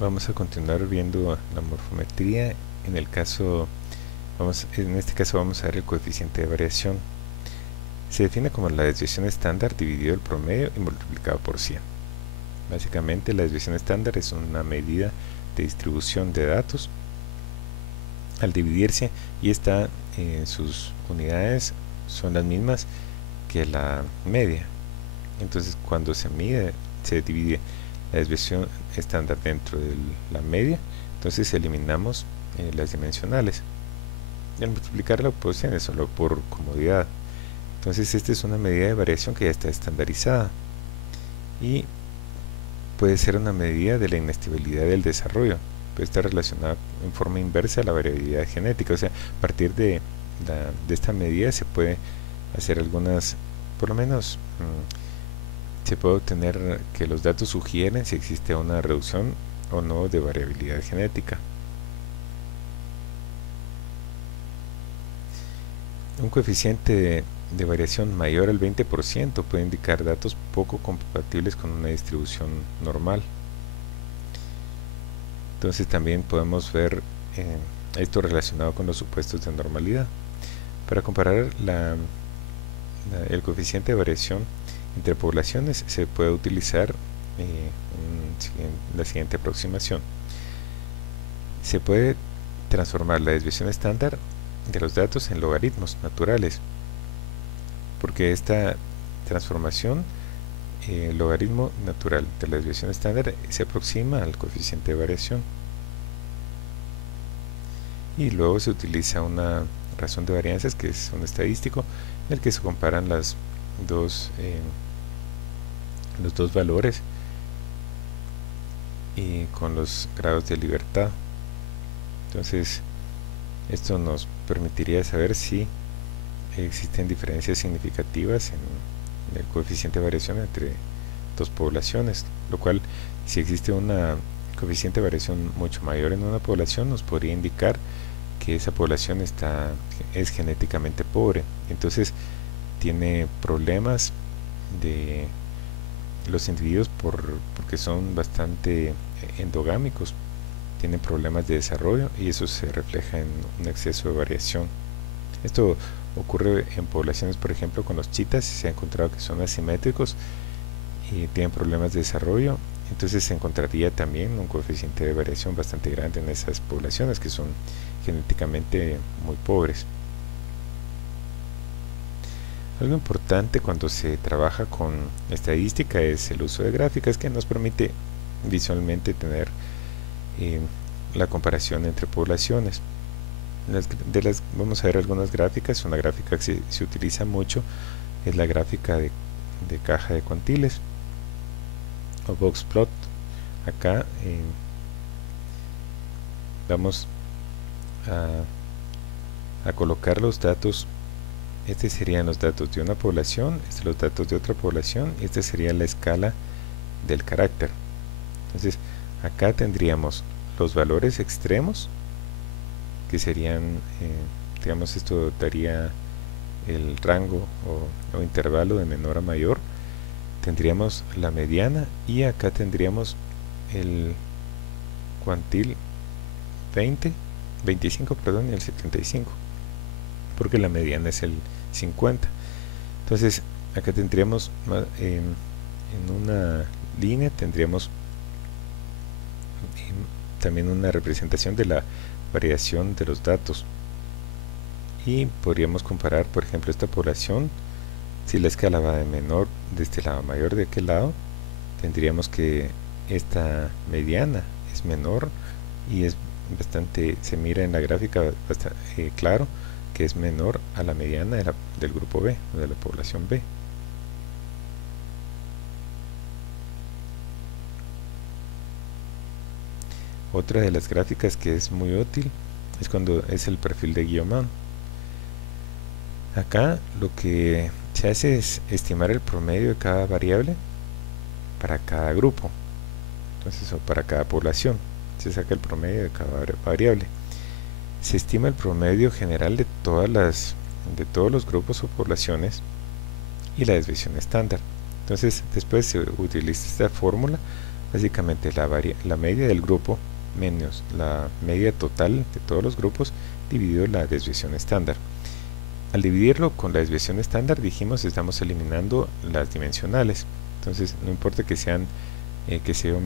Vamos a continuar viendo la morfometría. En este caso vamos a ver el coeficiente de variación. Se define como la desviación estándar dividido el promedio y multiplicado por 100. Básicamente la desviación estándar es una medida de distribución de datos al dividirse, y sus unidades son las mismas que la media. Entonces cuando se divide la desviación estándar dentro de la media, entonces eliminamos las dimensionales. Y al multiplicarla pues es solo por comodidad. Entonces esta es una medida de variación que ya está estandarizada y puede ser una medida de la inestabilidad del desarrollo. Puede estar relacionada en forma inversa a la variabilidad genética. O sea, a partir de esta medida se puede hacer algunas, por lo menos se puede obtener que los datos sugieren si existe una reducción o no de variabilidad genética. Un coeficiente de variación mayor al 20% puede indicar datos poco compatibles con una distribución normal. Entonces también podemos ver esto relacionado con los supuestos de normalidad. Para comparar el coeficiente de variación entre poblaciones se puede utilizar la siguiente aproximación. Se puede transformar la desviación estándar de los datos en logaritmos naturales, porque esta transformación, el logaritmo natural de la desviación estándar, se aproxima al coeficiente de variación, y luego se utiliza una razón de varianzas, que es un estadístico en el que se comparan los dos valores y con los grados de libertad. Entonces esto nos permitiría saber si existen diferencias significativas en el coeficiente de variación entre dos poblaciones, lo cual, si existe un coeficiente de variación mucho mayor en una población, nos podría indicar que esa población es genéticamente pobre. Entonces tiene problemas de los individuos porque son bastante endogámicos, tienen problemas de desarrollo, y eso se refleja en un exceso de variación. Esto ocurre en poblaciones, por ejemplo, con los chitas. Se ha encontrado que son asimétricos y tienen problemas de desarrollo. Entonces se encontraría también un coeficiente de variación bastante grande en esas poblaciones que son genéticamente muy pobres. Algo importante cuando se trabaja con estadística es el uso de gráficas, que nos permite visualmente tener la comparación entre poblaciones. Vamos a ver algunas gráficas. Una gráfica que se utiliza mucho es la gráfica de caja de cuantiles o box plot. Acá vamos a colocar los datos. Estos serían los datos de una población, los datos de otra población, y esta sería la escala del carácter. Entonces acá tendríamos los valores extremos, que serían, digamos, esto daría el rango o intervalo de menor a mayor. Tendríamos la mediana, y acá tendríamos el cuantil 25, perdón, y el 75, porque la mediana es el 50. Entonces acá tendríamos en una línea tendríamos también una representación de la variación de los datos, y podríamos comparar, por ejemplo, esta población. Si la escala va de menor de este lado, mayor de aquel lado, tendríamos que esta mediana es menor, y se mira en la gráfica bastante claro que es menor a la mediana del grupo B, de la población B. Otra de las gráficas que es muy útil es cuando es el perfil de Guillaumin. Acá lo que se hace es estimar el promedio de cada variable para cada grupo, entonces, o para cada población. Se saca el promedio de cada variable. Se estima el promedio general de todos los grupos o poblaciones y la desviación estándar. Entonces después se utiliza esta fórmula básicamente la media del grupo menos la media total de todos los grupos dividido la desviación estándar. Al dividirlo con la desviación estándar, dijimos, estamos eliminando las dimensionales. Entonces no importa que sean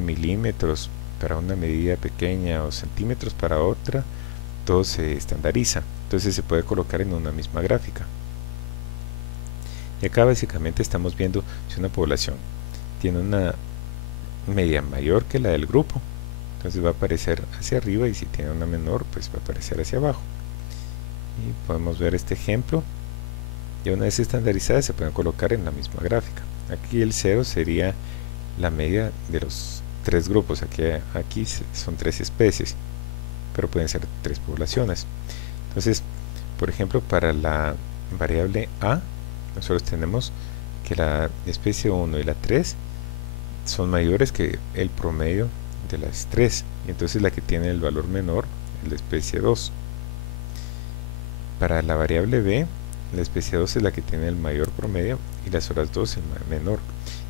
milímetros para una medida pequeña o centímetros para otra, todo se estandariza, entonces se puede colocar en una misma gráfica. Y acá básicamente estamos viendo si una población tiene una media mayor que la del grupo, entonces va a aparecer hacia arriba, y si tiene una menor, pues va a aparecer hacia abajo. Y podemos ver este ejemplo, y una vez estandarizadas se pueden colocar en la misma gráfica. Aquí el 0 sería la media de los 3 grupos, aquí son 3 especies, pero pueden ser 3 poblaciones. Entonces, por ejemplo, para la variable A, nosotros tenemos que la especie 1 y la 3 son mayores que el promedio de las 3, y entonces la que tiene el valor menor es la especie 2. Para la variable B, la especie 2 es la que tiene el mayor promedio y las otras 2 el menor.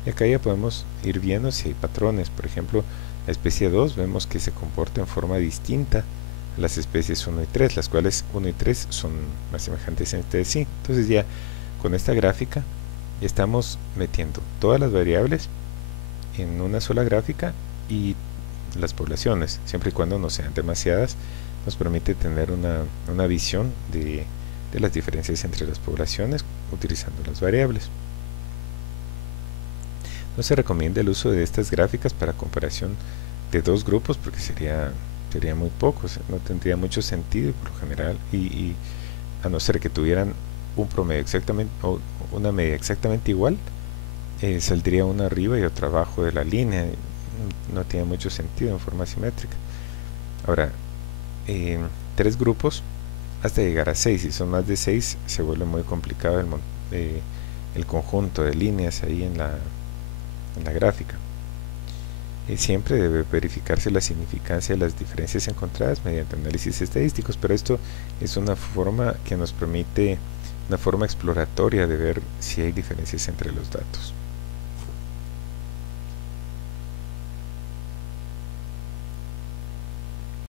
Y acá ya podemos ir viendo si hay patrones. Por ejemplo, la especie 2 vemos que se comporta en forma distinta a las especies 1 y 3, las cuales 1 y 3 son más semejantes entre sí. Entonces ya con esta gráfica ya estamos metiendo todas las variables en una sola gráfica, y las poblaciones, siempre y cuando no sean demasiadas, nos permite tener una visión de las diferencias entre las poblaciones utilizando las variables. No se recomienda el uso de estas gráficas para comparación de dos grupos, porque sería muy poco, no tendría mucho sentido por lo general, y a no ser que tuvieran un promedio exactamente o una media exactamente igual, saldría una arriba y otra abajo de la línea. No tiene mucho sentido en forma simétrica. Ahora, 3 grupos hasta llegar a 6, si son más de 6 se vuelve muy complicado el conjunto de líneas ahí en la gráfica. Siempre debe verificarse la significancia de las diferencias encontradas mediante análisis estadísticos, pero esto es una forma que nos permite, una forma exploratoria de ver si hay diferencias entre los datos.